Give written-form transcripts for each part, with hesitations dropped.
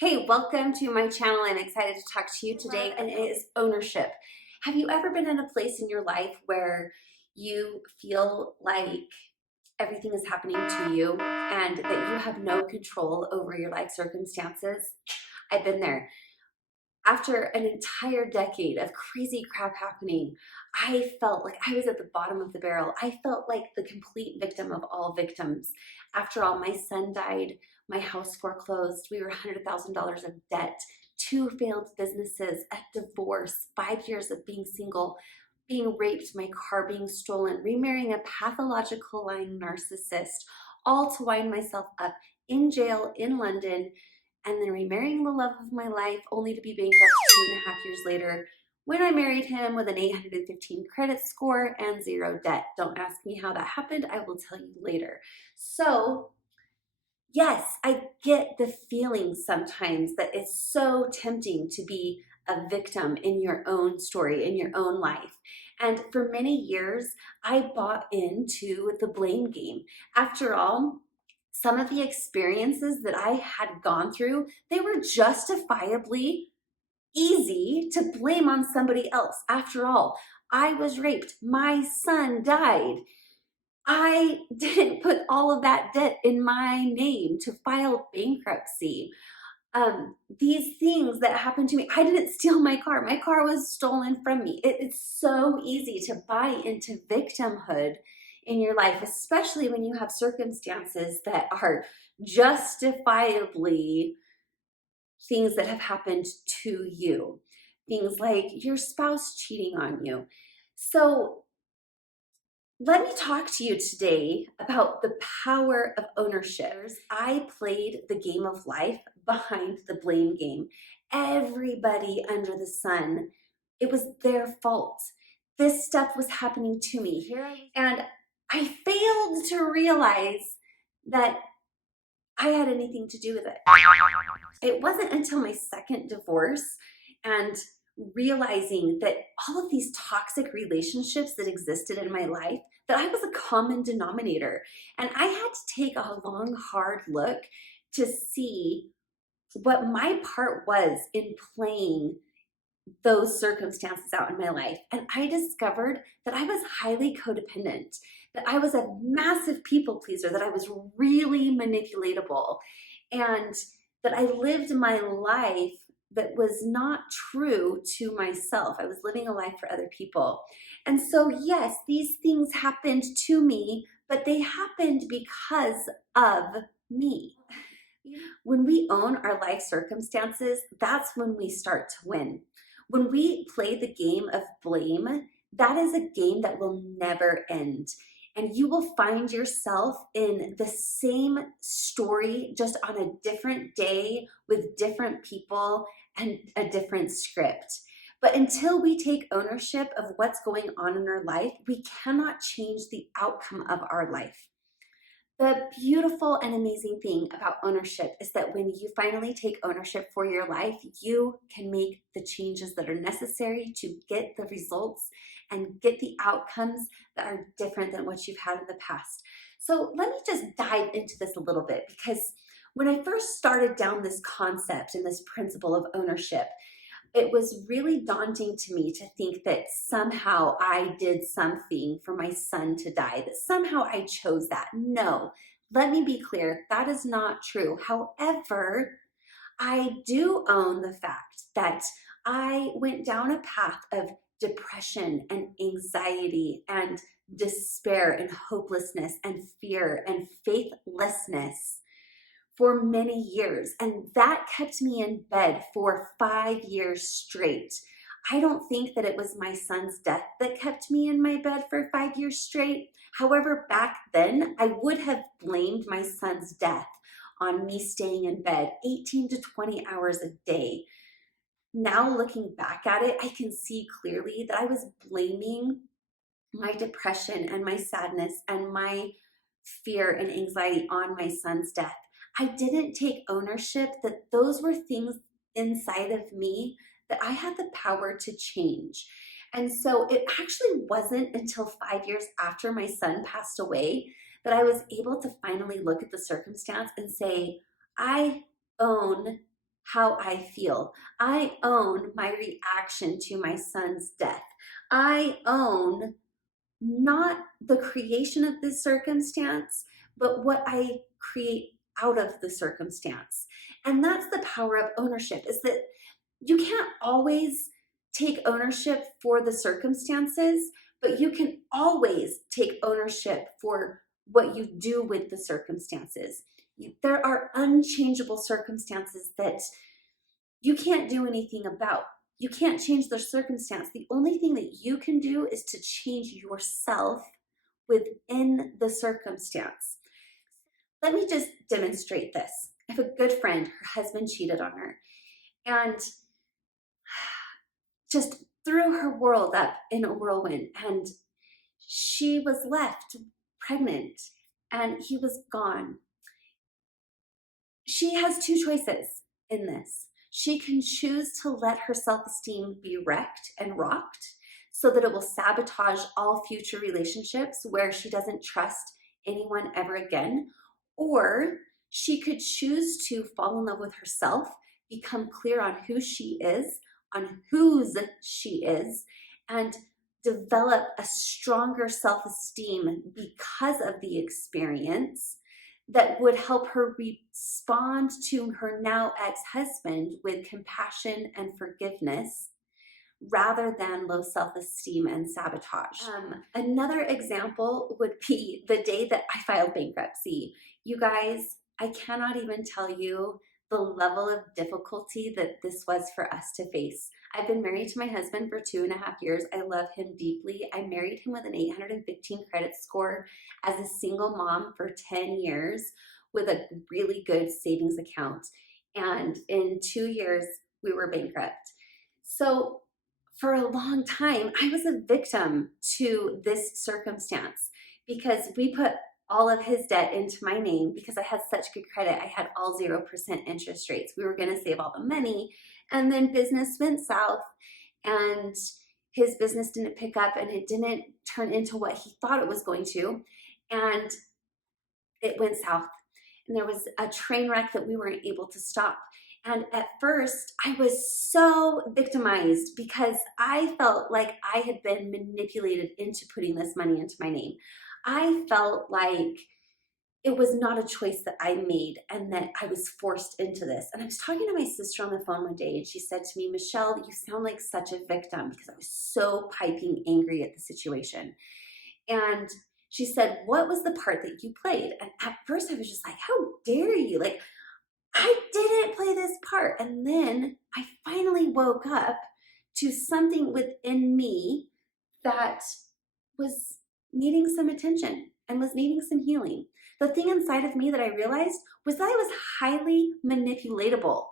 Hey, welcome to my channel. I'm excited to talk to you today, and it is ownership. Have you ever been in a place in your life where you feel like everything is happening to you and that you have no control over your life circumstances? I've been there. After an entire decade of crazy crap happening, I felt like I was at the bottom of the barrel. I felt like the complete victim of all victims. After all, my son died, my house foreclosed, we were $100,000 of debt, two failed businesses, a divorce, 5 years of being single, being raped, my car being stolen, remarrying a pathological lying narcissist, all to wind myself up in jail in London, and then remarrying the love of my life only to be bankrupt 2.5 years later when I married him with an 815 credit score and zero debt. Don't ask me how that happened. I will tell you later. So, yes, I get the feeling sometimes that it's so tempting to be a victim in your own story, in your own life. And for many years, I bought into the blame game. After all, some of the experiences that I had gone through, they were justifiably easy to blame on somebody else. After all, I was raped. My son died. I didn't put all of that debt in my name to file bankruptcy. These things that happened to me, I didn't steal my car. My car was stolen from me. It's so easy to buy into victimhood in your life, especially when you have circumstances that are justifiably things that have happened to you. Things like your spouse cheating on you. So let me talk to you today about the power of ownership. I played the game of life behind the blame game. Everybody under the sun, it was their fault. This stuff was happening to me. And I failed to realize that I had anything to do with it. It wasn't until my second divorce and realizing that all of these toxic relationships that existed in my life, that I was a common denominator. And I had to take a long, hard look to see what my part was in playing those circumstances out in my life. And I discovered that I was highly codependent, that I was a massive people pleaser, that I was really manipulatable, and that I lived my life that was not true to myself. I was living a life for other people. And so, yes, these things happened to me, but they happened because of me. When we own our life circumstances, that's when we start to win. When we play the game of blame, that is a game that will never end. And you will find yourself in the same story, just on a different day with different people and a different script. But until we take ownership of what's going on in our life, we cannot change the outcome of our life. The beautiful and amazing thing about ownership is that when you finally take ownership for your life, you can make the changes that are necessary to get the results and get the outcomes that are different than what you've had in the past. So let me just dive into this a little bit, because when I first started down this concept and this principle of ownership, it was really daunting to me to think that somehow I did something for my son to die, that somehow I chose that. No, let me be clear, that is not true. However, I do own the fact that I went down a path of depression and anxiety and despair and hopelessness and fear and faithlessness for many years. And that kept me in bed for 5 years straight. I don't think that it was my son's death that kept me in my bed for 5 years straight. However, back then, I would have blamed my son's death on me staying in bed 18 to 20 hours a day. Now, looking back at it, I can see clearly that I was blaming my depression and my sadness and my fear and anxiety on my son's death. I didn't take ownership that those were things inside of me that I had the power to change. And so it actually wasn't until 5 years after my son passed away that I was able to finally look at the circumstance and say, I own how I feel. I own my reaction to my son's death. I own not the creation of this circumstance, but what I create out of the circumstance. And that's the power of ownership, is that you can't always take ownership for the circumstances, but you can always take ownership for what you do with the circumstances. There are unchangeable circumstances that you can't do anything about. You can't change the circumstance. The only thing that you can do is to change yourself within the circumstance. Let me just demonstrate this. I have a good friend, her husband cheated on her, and just threw her world up in a whirlwind, and she was left pregnant and he was gone. She has two choices in this. She can choose to let her self-esteem be wrecked and rocked so that it will sabotage all future relationships where she doesn't trust anyone ever again. Or she could choose to fall in love with herself, become clear on who she is, on whose she is, and develop a stronger self-esteem because of the experience that would help her respond to her now ex-husband with compassion and forgiveness rather than low self-esteem and sabotage. Another example would be the day that I filed bankruptcy. You guys, I cannot even tell you the level of difficulty that this was for us to face. I've been married to my husband for 2.5 years. I love him deeply. I married him with an 815 credit score as a single mom for 10 years with a really good savings account. And in 2 years, we were bankrupt. So for a long time, I was a victim to this circumstance because we put all of his debt into my name because I had such good credit. I had all 0% interest rates. We were going to save all the money. And then business went south and his business didn't pick up and it didn't turn into what he thought it was going to. And it went south. And there was a train wreck that we weren't able to stop. And at first, I was so victimized because I felt like I had been manipulated into putting this money into my name. I felt like it was not a choice that I made and that I was forced into this. And I was talking to my sister on the phone one day and she said to me, Michelle, you sound like such a victim, because I was so piping angry at the situation. And she said, what was the part that you played? And at first I was just like, how dare you? Like, I didn't play this part. And then I finally woke up to something within me that was needing some attention and was needing some healing. The thing inside of me that I realized was that I was highly manipulatable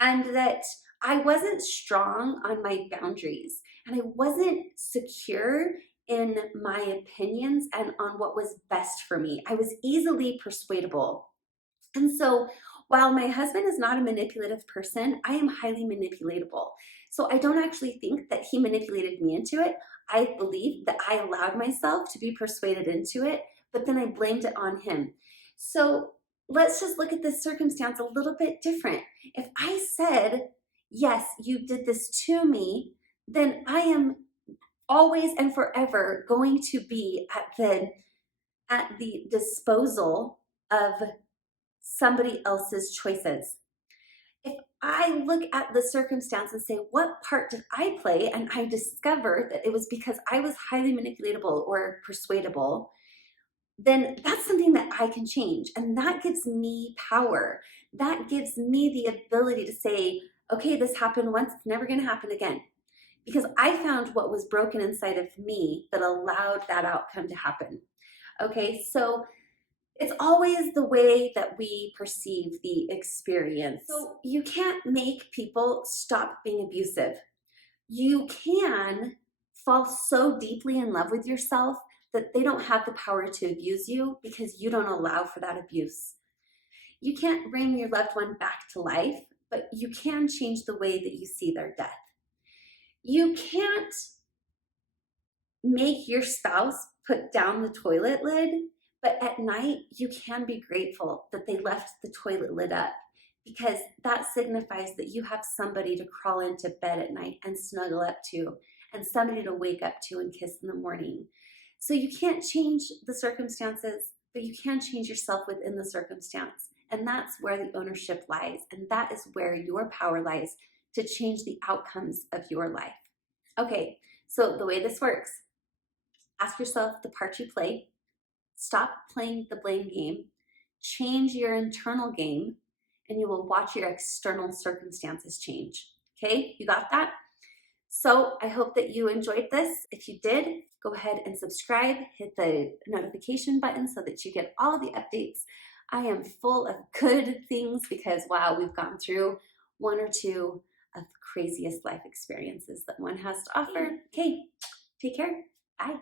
and that I wasn't strong on my boundaries and I wasn't secure in my opinions and on what was best for me. I was easily persuadable. And so while my husband is not a manipulative person, I am highly manipulatable. So I don't actually think that he manipulated me into it. I believe that I allowed myself to be persuaded into it, but then I blamed it on him. So let's just look at this circumstance a little bit different. If I said, yes, you did this to me, then I am always and forever going to be at the disposal of somebody else's choices. If I look at the circumstance and say, what part did I play? And I discover that it was because I was highly manipulatable or persuadable, then that's something that I can change. And that gives me power. That gives me the ability to say, okay, this happened once, it's never going to happen again. Because I found what was broken inside of me that allowed that outcome to happen. Okay, so it's always the way that we perceive the experience. So you can't make people stop being abusive. You can fall so deeply in love with yourself that they don't have the power to abuse you because you don't allow for that abuse. You can't bring your loved one back to life, but you can change the way that you see their death. You can't make your spouse put down the toilet lid, but at night you can be grateful that they left the toilet lid up because that signifies that you have somebody to crawl into bed at night and snuggle up to, and somebody to wake up to and kiss in the morning. So you can't change the circumstances, but you can change yourself within the circumstance. And that's where the ownership lies. And that is where your power lies to change the outcomes of your life. Okay, so the way this works, ask yourself the part you play, stop playing the blame game, change your internal game, and you will watch your external circumstances change. Okay, you got that? So I hope that you enjoyed this. If you did, go ahead and subscribe, hit the notification button so that you get all of the updates. I am full of good things because, wow, we've gone through one or two of the craziest life experiences that one has to offer. Okay, take care. Bye.